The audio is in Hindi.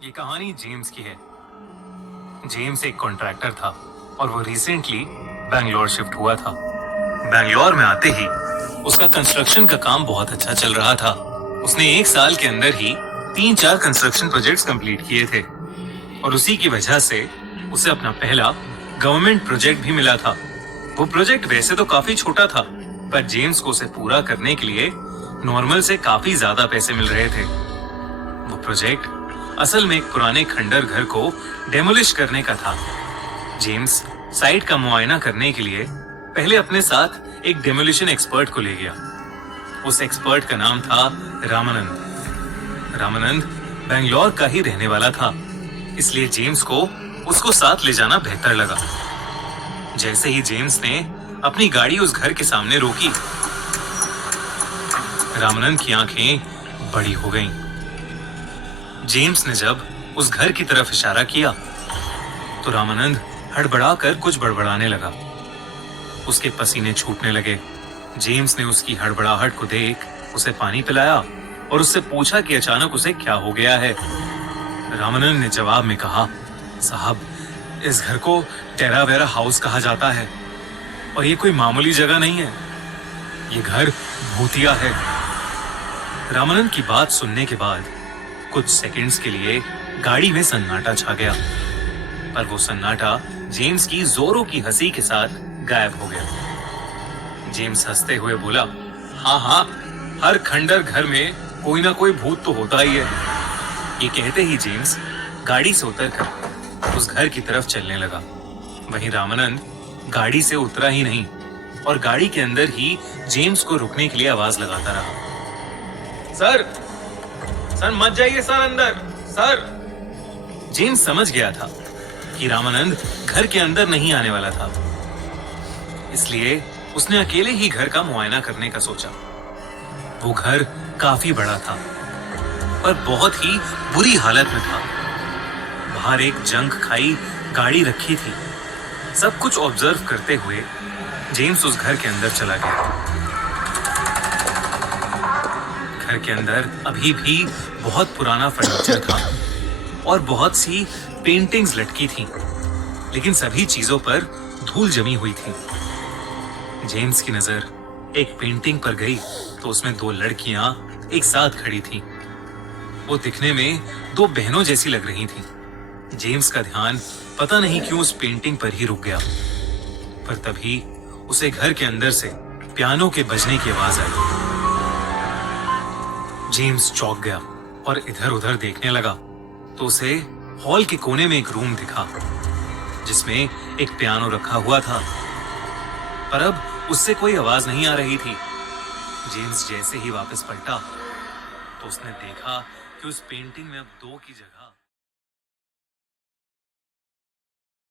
ये कहानी जेम्स की है। जेम्स एक कॉन्ट्रैक्टर था और वो रिसेंटली बैंगलोर शिफ्ट हुआ था। बैंगलोर में आते ही उसका कंस्ट्रक्शन का काम बहुत अच्छा चल रहा था। उसने एक साल के अंदर ही 3-4 कंस्ट्रक्शन प्रोजेक्ट्स कंप्लीट किए थे और उसी की वजह से उसे अपना पहला गवर्नमेंट प्रोजेक्ट भी मिला था। वो प्रोजेक्ट वैसे तो काफी छोटा था, पर जेम्स को उसे पूरा करने के लिए नॉर्मल से काफी ज्यादा पैसे मिल रहे थे। वो प्रोजेक्ट असल में एक पुराने खंडर घर को डेमोलिश करने का था। जेम्स साइट का मुआयना करने के लिए पहले अपने साथ एक डेमोलिशन एक्सपर्ट को ले गया। उस एक्सपर्ट का नाम था रामानंद। रामानंद बैंगलोर का ही रहने वाला था, इसलिए जेम्स को उसको साथ ले जाना बेहतर लगा। जैसे ही जेम्स ने अपनी गाड़ी उस घर के सामने रोकी, रामानंद की आंखें बड़ी हो गईं। जेम्स ने जब उस घर की तरफ इशारा किया तो रामानंद हड़बड़ाकर कुछ बड़बड़ाने लगा। उसके पसीने छूटने लगे। जेम्स ने उसकी हड़बड़ाहट को देख उसे पानी पिलाया और उससे पूछा कि अचानक उसे क्या हो गया है। रामानंद ने जवाब में कहा, साहब, इस घर को टेरावेरा हाउस कहा जाता है और ये कोई मामूली जगह नहीं है। ये घर भूतिया है। रामानंद की बात सुनने के बाद कुछ सेकंड्स के लिए गाड़ी में सन्नाटा छा गया, पर वो सन्नाटा जेम्स की जोरों की हंसी के साथ गायब हो गया। जेम्स हंसते हुए बोला, हाँ हाँ, हर खंडर घर में कोई ना कोई भूत तो होता ही है। ये कहते ही जेम्स गाड़ी से उतरकर उस घर की तरफ चलने लगा। वहीं रामानंद गाड़ी से उतरा ही नहीं और गाड़ी के अंदर ही जेम्स को रुकने के लिए आवाज लगाता रहा, सर मत जाइए सर, अंदर सर। जेम्स समझ गया था कि रामानंद घर के अंदर नहीं आने वाला था, इसलिए उसने अकेले ही घर का मुआयना करने का सोचा। वो घर काफी बड़ा था पर बहुत ही बुरी हालत में था। बाहर एक जंग खाई गाड़ी रखी थी। सब कुछ ऑब्जर्व करते हुए जेम्स उस घर के अंदर चला गया। घर के अंदर अभी भी बहुत पुराना फर्नीचर था और बहुत सी पेंटिंग्स लटकी थीं, लेकिन सभी चीजों पर धूल जमी हुई थी। जेम्स की नजर एक पेंटिंग पर गई तो उसमें 2 लड़कियां एक साथ खड़ी थीं। वो दिखने में 2 बहनों जैसी लग रही थीं। जेम्स का ध्यान पता नहीं क्यों उस पेंटिंग पर ही रुक गया, पर तभी उसे घर के अंदर से पियानो के बजने की आवाज आई। जेम्स चौंक गया और इधर उधर देखने लगा तो उसे हॉल के कोने में एक रूम दिखा जिसमें एक पियानो रखा हुआ था, पर अब उससे कोई आवाज नहीं आ रही थी। जेम्स जैसे ही वापस पलटा तो उसने देखा कि उस पेंटिंग में अब 2 की जगह